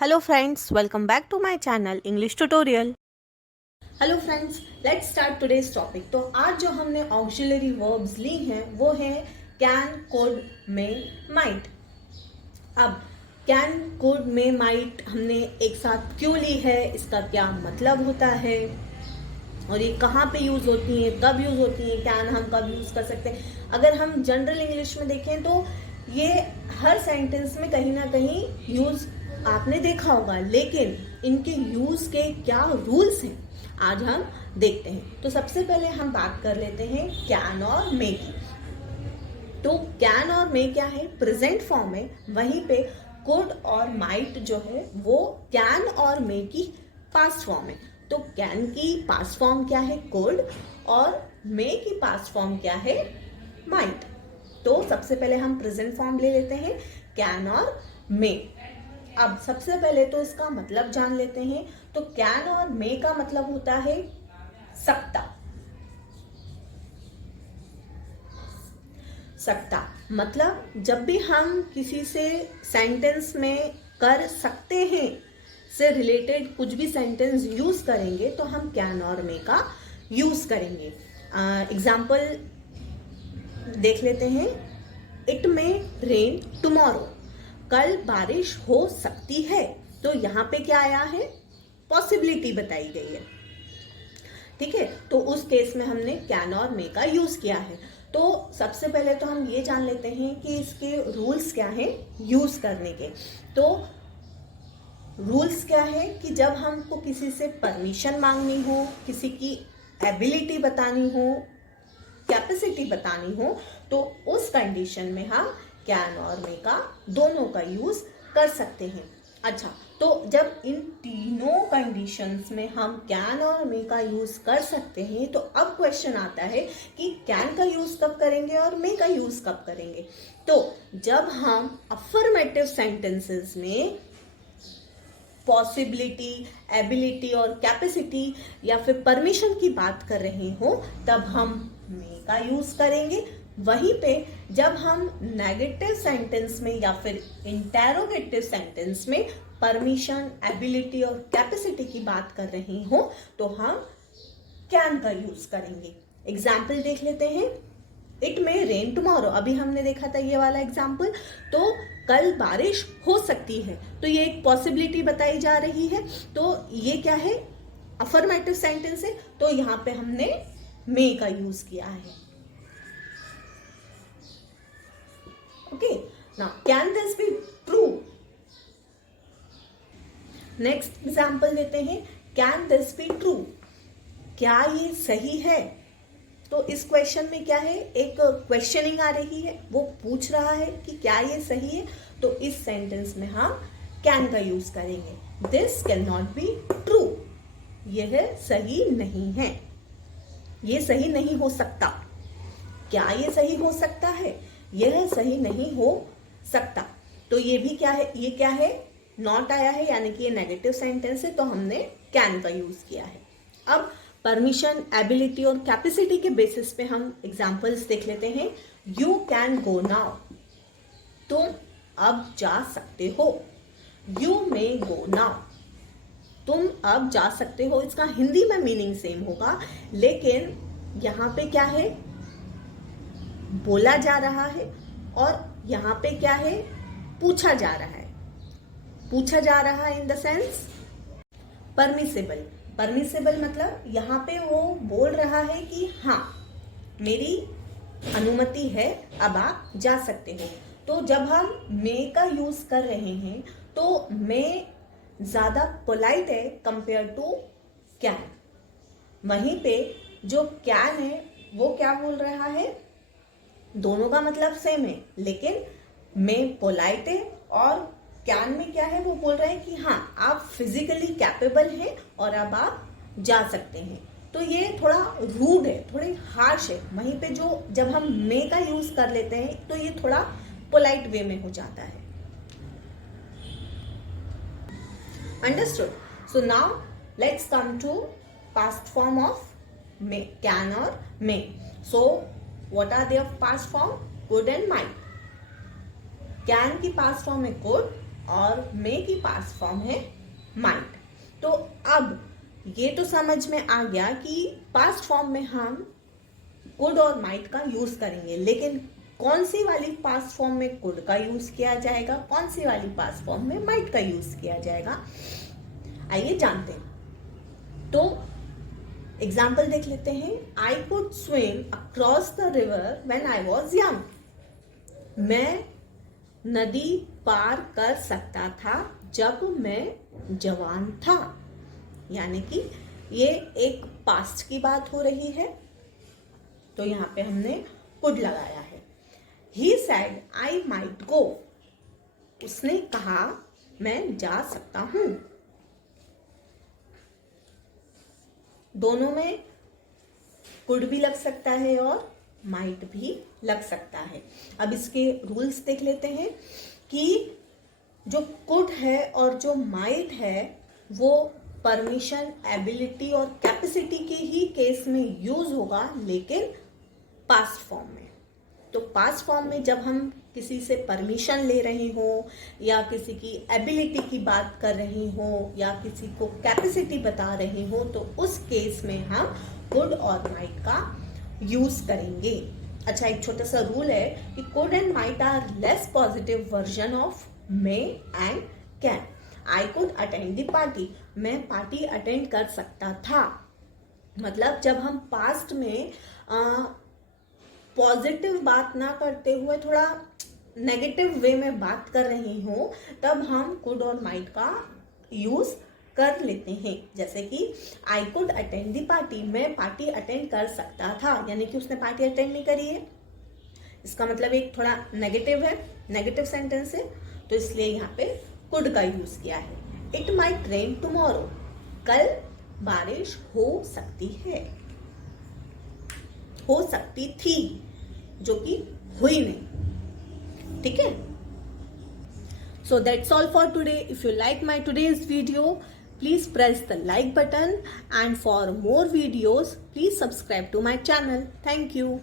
Hello friends, welcome back to my channel English Tutorial. Hello friends, let's start today's topic. तो आज जो हमने auxiliary verbs ली हैं वो है कैन, कुड, मे, माइट। अब कैन, कुड, मे, माइट हमने एक साथ क्यों ली है, इसका क्या मतलब होता है और ये कहाँ पे यूज होती है, कब यूज होती है, कैन हम कब यूज कर सकते हैं। अगर हम जनरल इंग्लिश में देखें तो ये हर सेंटेंस में कहीं ना कहीं यूज आपने देखा होगा, लेकिन इनके यूज के क्या रूल्स हैं आज हम देखते हैं। तो सबसे पहले हम बात कर लेते हैं कैन और मे की। तो कैन और मे क्या है, प्रेजेंट फॉर्म है। वहीं पे कुड और माइट जो है वो कैन और मे की पास्ट फॉर्म है। तो कैन की पास्ट फॉर्म क्या है, कुड, और मे की पास्ट फॉर्म क्या है, माइट। तो सबसे पहले हम प्रेजेंट फॉर्म ले लेते हैं कैन और मे। अब सबसे पहले तो इसका मतलब जान लेते हैं। तो कैन और मे का मतलब होता है सकता। सकता मतलब जब भी हम किसी से सेंटेंस में कर सकते हैं से रिलेटेड कुछ भी सेंटेंस यूज करेंगे तो हम कैन और मे का यूज करेंगे। एग्जाम्पल देख लेते हैं। इट मे रेन टुमारो, कल बारिश हो सकती है। तो यहाँ पे क्या आया है, पॉसिबिलिटी बताई गई है। ठीक है, तो उस केस में हमने कैन और मे का यूज किया है। तो सबसे पहले तो हम ये जान लेते हैं कि इसके रूल्स क्या हैं यूज करने के। तो रूल्स क्या है कि जब हमको किसी से परमिशन मांगनी हो, किसी की एबिलिटी बतानी हो, कैपेसिटी बतानी हो, तो उस कंडीशन में हम कैन और मे का दोनों का यूज कर सकते हैं। अच्छा, तो जब इन तीनों कंडीशंस में हम कैन और मे का यूज कर सकते हैं तो अब क्वेश्चन आता है कि कैन का यूज कब करेंगे और मे का यूज कब करेंगे। तो जब हम अफर्मेटिव सेंटेंसेस में पॉसिबिलिटी, एबिलिटी और कैपेसिटी या फिर परमिशन की बात कर रहे हो तब हम मे का यूज करेंगे। वहीं पे जब हम नेगेटिव सेंटेंस में या फिर इंटेरोगेटिव सेंटेंस में परमिशन, एबिलिटी और कैपेसिटी की बात कर रहे हो तो हम कैन का यूज करेंगे। एग्जाम्पल देख लेते हैं। इट मे रेन टुमारो, अभी हमने देखा था ये वाला एग्जाम्पल। तो कल बारिश हो सकती है, तो ये एक पॉसिबिलिटी बताई जा रही है। तो ये क्या है, अफर्मेटिव सेंटेंस है, तो यहाँ पे हमने मे का यूज किया है। Okay, now can this be true. Next example देते हैं, कैन दिस बी ट्रू, क्या ये सही है। तो इस क्वेश्चन में क्या है, एक क्वेश्चनिंग आ रही है, वो पूछ रहा है कि क्या ये सही है। तो इस सेंटेंस में हम कैन का यूज करेंगे। This can not be true, यह सही नहीं है, ये सही नहीं हो सकता। क्या ये सही हो सकता है, यह सही नहीं हो सकता। तो ये भी क्या है, ये क्या है, नॉट आया है, यानी कि ये नेगेटिव सेंटेंस है, तो हमने कैन का यूज किया है। अब परमिशन, एबिलिटी और कैपेसिटी के बेसिस पे हम एग्जाम्पल्स देख लेते हैं। यू कैन गो नाउ, तुम अब जा सकते हो। यू मे गो नाउ, तुम अब जा सकते हो। इसका हिंदी में मीनिंग सेम होगा, लेकिन यहाँ पे क्या है, बोला जा रहा है, और यहाँ पे क्या है, पूछा जा रहा है। पूछा जा रहा है in the sense permissible. Permissible मतलब यहाँ पे वो बोल रहा है कि हाँ मेरी अनुमति है, अब आप जा सकते हो। तो जब हम मे का यूज कर रहे हैं तो मे ज्यादा पोलाइट है कंपेयर टू कैन। वहीं पे जो कैन है वो क्या बोल रहा है, दोनों का मतलब सेम है, लेकिन मे पोलाइट है और कैन में क्या है, वो बोल रहे हैं कि हाँ आप फिजिकली कैपेबल हैं और अब आप जा सकते हैं। तो ये थोड़ा रूड है, थोड़े हार्श है। वहीं पे जो जब हम मे का यूज कर लेते हैं तो ये थोड़ा पोलाइट वे में हो जाता है। Understood. So now let's come to past form of may, can और may. So what are their past form, could and might. Can की पास्ट फॉर्म है कुड, और मे की पास्ट फॉर्म है माइट। तो अब ये तो समझ में आ गया कि पास्ट फॉर्म में हम कुड और माइट का यूज करेंगे, लेकिन कौन सी वाली पास्ट फॉर्म में कुड का यूज किया जाएगा, कौन सी वाली पास्ट फॉर्म में माइट का यूज किया जाएगा, आइए जानते हैं। तो एग्जाम्पल देख लेते हैं। I could swim across the river when I was young. मैं नदी पार कर सकता था जब मैं जवान था। यानी कि ये एक पास्ट की बात हो रही है, तो यहां पे हमने कुड लगाया है। He said I might go. उसने कहा मैं जा सकता हूं। दोनों में कुड भी लग सकता है और माइट भी लग सकता है। अब इसके रूल्स देख लेते हैं कि जो कुड है और जो माइट है वो परमिशन, एबिलिटी और कैपेसिटी के ही केस में यूज होगा, लेकिन पास्ट फॉर्म में। तो पास्ट फॉर्म में जब हम किसी से परमिशन ले रहे हो या किसी की एबिलिटी की बात कर रहे हो या किसी को कैपेसिटी बता रहे हो, तो उस केस में हम कुड और माइट का यूज करेंगे। अच्छा, एक छोटा सा रूल है कि could and might are less positive version of may and can. I could attend the party. मैं पार्टी अटेंड कर सकता था। मतलब जब हम पास्ट में पॉजिटिव बात ना करते हुए थोड़ा नेगेटिव वे में बात कर रहे हो, तब हम कुड और माइट का यूज कर लेते हैं। जैसे कि आई कुड अटेंड द पार्टी। मैं पार्टी अटेंड कर सकता था, यानी कि उसने पार्टी अटेंड नहीं करी है। इसका मतलब एक थोड़ा नेगेटिव है, नेगेटिव सेंटेंस है, तो इसलिए यहाँ पे कुड का यूज किया है। It might rain tomorrow. कल बारिश हो सकती है, हो सकती थी, जो कि हुई नहीं। ठीक है। So that's all for today. If you like my today's video, please press the like button, and for more videos, please subscribe to my channel. Thank you.